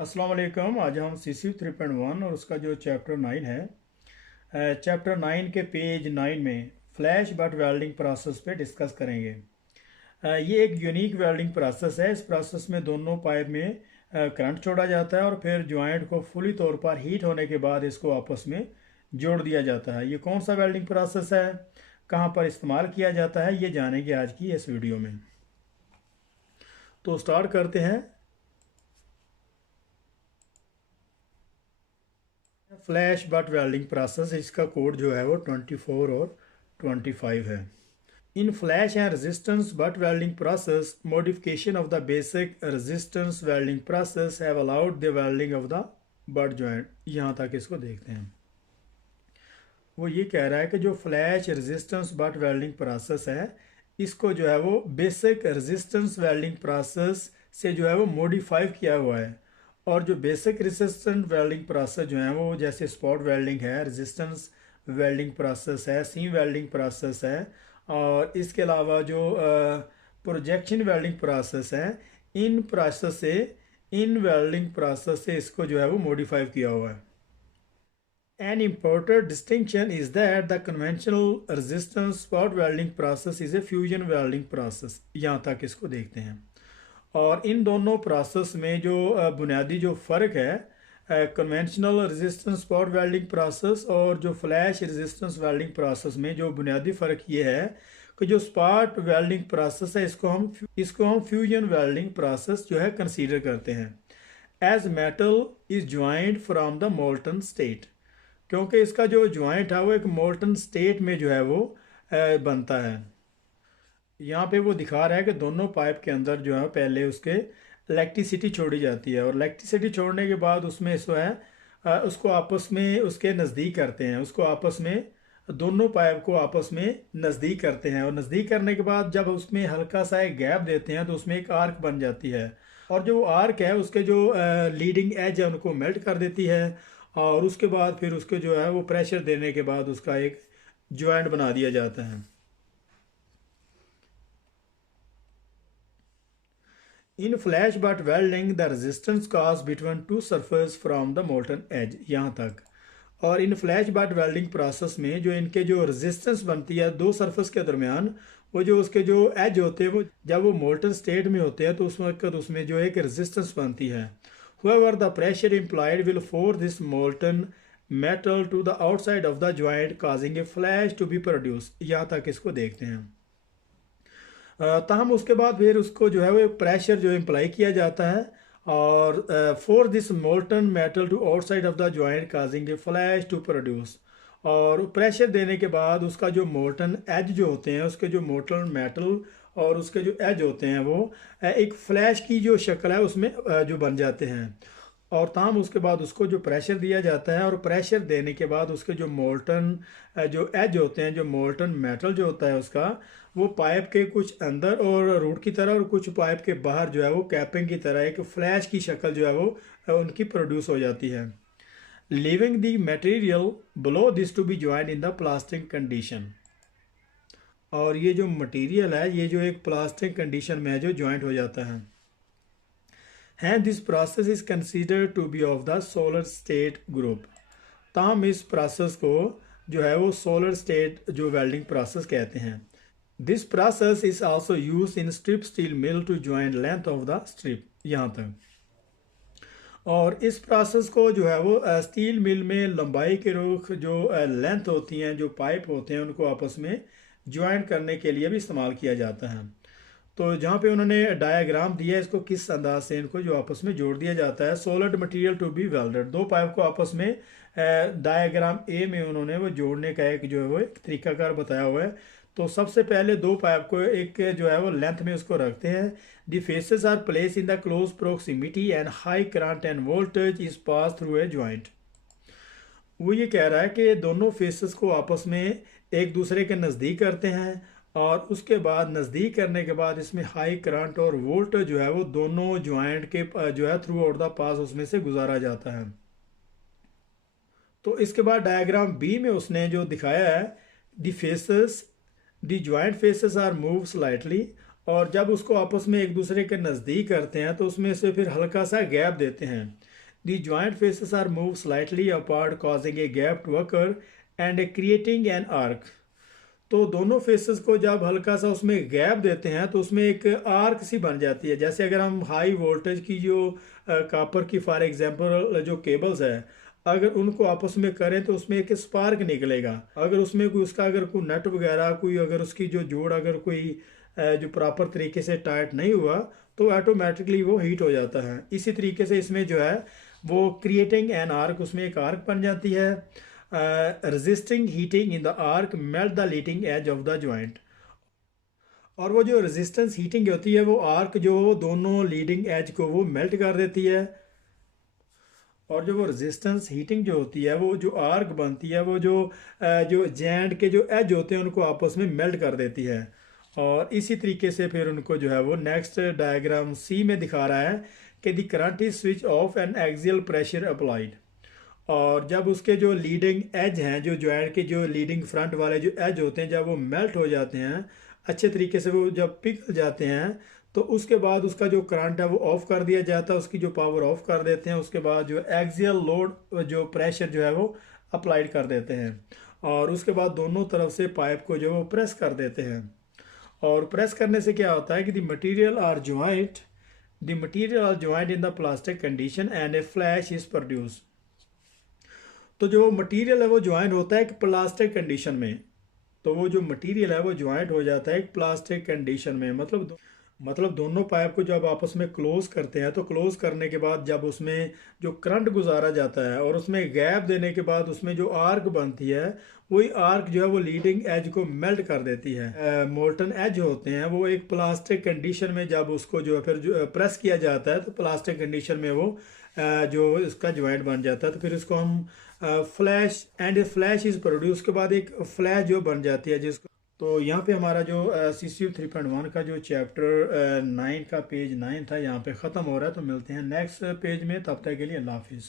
अस्सलाम वालेकुम। आज हम CC 3.1 और उसका जो चैप्टर 9 है, चैप्टर 9 के पेज 9 में फ्लैश बट वेल्डिंग प्रोसेस पे डिस्कस करेंगे। ये एक यूनिक वेल्डिंग प्रोसेस है। इस प्रोसेस में दोनों पाइप में करंट छोड़ा जाता है और फिर जॉइंट को फुली तौर पर हीट होने के बाद इसको आपस में जोड़ दिया जाता है। ये कौन सा वेल्डिंग प्रोसेस है, कहाँ पर इस्तेमाल किया जाता है, ये जानेंगे आज की इस वीडियो में। तो स्टार्ट करते हैं। फ्लैश बट वेल्डिंग प्रोसेस, इसका कोड जो है वो 24 और 25 है। In flash and resistance butt welding process, modification of the basic resistance welding process have allowed the welding of the butt joint. यहाँ तक इसको देखते हैं। वो ये कह रहा है कि जो flash resistance butt welding process है, इसको जो है वो बेसिक रेजिस्टेंस वेल्डिंग प्रोसेस से जो है वो मॉडिफाई किया हुआ है। और जो बेसिक रेजिस्टेंस वेल्डिंग प्रोसेस जो है वो जैसे स्पॉट वेल्डिंग है, रेजिस्टेंस वेल्डिंग प्रोसेस है, सीम वेल्डिंग प्रोसेस है, और इसके अलावा जो प्रोजेक्शन वेल्डिंग प्रोसेस है, इन वेल्डिंग प्रोसेस से इसको जो है वो मॉडिफाई किया हुआ है। An important distinction is that the conventional resistance spot welding process is a fusion welding process। यहाँ तक इसको देखते हैं। और इन दोनों प्रोसेस में जो बुनियादी जो फ़र्क है, conventional resistance spot welding process और जो फ्लैश रेजिस्टेंस वेल्डिंग प्रोसेस में जो बुनियादी फ़र्क ये है कि जो स्पॉट वेल्डिंग प्रोसेस है, इसको हम फ्यूजन वेल्डिंग प्रोसेस जो है कंसीडर करते हैं। As metal is joint from the molten state, क्योंकि इसका जो ज्वाइंट है वो एक मोल्टन स्टेट में जो है वो बनता है। यहाँ पे वो दिखा रहा है कि दोनों पाइप के अंदर जो है पहले उसके इलेक्ट्रिसिटी छोड़ी जाती है, और इलेक्ट्रिसिटी छोड़ने के बाद उसमें जो है उसको आपस में उसके नज़दीक करते हैं। उसको आपस में दोनों पाइप को आपस में नज़दीक करते हैं, और नज़दीक करने के बाद जब उसमें हल्का सा एक गैप देते हैं तो उसमें एक आर्क बन जाती है। और जो आर्क है उसके जो लीडिंग एज है उनको मेल्ट कर देती है, और उसके बाद फिर उसके जो है वो प्रेशर देने के बाद उसका एक ज्वाइंट बना दिया जाता है। In flash butt welding the resistance cause between two surface from the molten edge, यहाँ तक। और इन फ्लैश बट वेल्डिंग प्रोसेस में जो इनके जो रेजिस्टेंस बनती है दो सरफेस के दरमियान, वो जो उसके जो एज होते हैं वो जब वो मोल्टन स्टेट में होते हैं तो उस वक्त उसमें जो एक रेजिस्टेंस बनती है। However, the pressure implied will force this molten metal to the outside of the joint, causing a flash to be produced। यहाँ तक इसको देखते हैं। ताहम उसके बाद फिर उसको जो है वो प्रेशर जो इम्प्लाई किया जाता है, और for this molten metal to outside of the joint causing a flash to produce. और प्रेशर देने के बाद उसका जो मोल्टन एज जो होते हैं, उसके जो मोल्टन मेटल और उसके जो एज होते हैं वो एक फ्लैश की जो शक्ल है उसमें जो बन जाते हैं। और ताम उसके बाद उसको जो प्रेशर दिया जाता है, और प्रेशर देने के बाद उसके जो मोल्टन जो एज होते हैं, जो मोल्टन मेटल जो होता है उसका, वो पाइप के कुछ अंदर और रूट की तरह और कुछ पाइप के बाहर जो है वो कैपिंग की तरह एक फ्लैश की शक्ल जो है वो उनकी प्रोड्यूस हो जाती है। Leaving the material below this to be joint in the plastic condition. और ये जो मटेरियल है ये जो एक प्लास्टिक कंडीशन में है जो ज्वाइंट हो जाता है। हैं this process is considered to be of the solar state group. ताम इस प्रोसेस को जो है वो सोलर स्टेट जो वेल्डिंग प्रोसेस कहते हैं। This process is also used in strip steel mill to join length of the strip, यहाँ तक। और इस प्रोसेस को जो है वो स्टील मिल में लंबाई के रुख जो लेंथ होती हैं, जो पाइप होते हैं, उनको आपस में ज्वाइन करने के लिए भी इस्तेमाल किया जाता है। तो जहाँ पे उन्होंने डायग्राम दिया है इसको किस अंदाज से इनको जो आपस में जोड़ दिया जाता है। Solid material to be welded, दो पाइप को आपस में डायग्राम ए में उन्होंने वो जोड़ने का एक जो है वो एक तरीकाकार बताया हुआ है। तो सबसे पहले दो पाइप को एक जो है वो लेंथ में उसको रखते हैं। The faces are place in the close proximity and high current and voltage is pass through a joint. वो ये कह रहा है कि दोनों फेसेस को आपस में एक दूसरे के नज़दीक करते हैं, और उसके बाद नज़दीक करने के बाद इसमें हाई करंट और वोल्ट जो है वो दोनों ज्वाइंट के जो है थ्रू आउट द पास उसमें से गुजारा जाता है। तो इसके बाद डायग्राम बी में उसने जो दिखाया है, the faces the joint faces are move slightly. और जब उसको आपस में एक दूसरे के नज़दीक करते हैं तो उसमें से फिर हल्का सा गैप देते हैं। The joint faces are moved slightly apart, causing a gap to occur and creating an arc. तो दोनों फेसेस को जब हल्का सा उसमें गैप देते हैं तो उसमें एक आर्क सी बन जाती है। जैसे अगर हम हाई वोल्टेज की जो कॉपर की फॉर एग्जांपल जो केबल्स है, अगर उनको आपस में करें तो उसमें एक स्पार्क निकलेगा। अगर उसमें कोई उसका अगर कोई नट वगैरह कोई अगर उसकी जो जोड़ अगर कोई जो प्रॉपर तरीके से टाइट नहीं हुआ तो ऑटोमेटिकली वो हीट हो जाता है। इसी तरीके से इसमें जो है वो क्रिएटिंग एन आर्क, उसमें एक आर्क बन जाती है। resisting heating in the arc melt the leading edge of the joint। और वो जो रेजिस्टेंस हीटिंग होती है वो आर्क जो दोनों लीडिंग एज को वो मेल्ट कर देती है। और जो वो रेजिस्टेंस हीटिंग जो होती है वो जो आर्क बनती है वो जो जॉइंट के जो एज होते हैं उनको आपस में मेल्ट कर देती है। और इसी तरीके से फिर उनको जो है वो नेक्स्ट डायग्राम सी में दिखा रहा है कि the current is switch off and axial pressure applied. और जब उसके जो लीडिंग एज हैं, जो जॉइंट के जो लीडिंग फ्रंट वाले जो एज होते हैं, जब वो मेल्ट हो जाते हैं अच्छे तरीके से, वो जब पिघल जाते हैं तो उसके बाद उसका जो करंट है वो ऑफ कर दिया जाता है, उसकी जो पावर ऑफ कर देते हैं। उसके बाद जो एक्सियल लोड जो प्रेशर जो है वो अप्लाइड कर देते हैं और उसके बाद दोनों तरफ से पाइप को जो वो प्रेस कर देते हैं। और प्रेस करने से क्या होता है कि the material are joint in the plastic condition and a flash is produce. तो जो मटेरियल है वो ज्वाइंट होता है एक प्लास्टिक कंडीशन में। तो वो जो मटेरियल है वो ज्वाइंट हो जाता है एक प्लास्टिक कंडीशन में। मतलब दोनों पाइप को जब आपस में क्लोज करते हैं तो क्लोज करने के बाद जब उसमें जो करंट गुजारा जाता है और उसमें गैप देने के बाद उसमें जो आर्क बनती है वही आर्क जो है वो लीडिंग एज को मेल्ट कर देती है। मोल्टन एज होते हैं वो एक प्लास्टिक कंडीशन में जब उसको जो है फिर जो प्रेस किया जाता है तो प्लास्टिक कंडीशन में वो जो इसका ज्वाइंट बन जाता है। तो फिर इसको हम flash and flash is produce के बाद एक फ्लैश जो बन जाती है जिसको। तो यहाँ पे हमारा जो CCU 3.1 का जो चैप्टर 9 का पेज 9 था यहाँ पे ख़त्म हो रहा है। तो मिलते हैं नेक्स्ट पेज में, तब तक के लिए अल्लाह हाफिज़।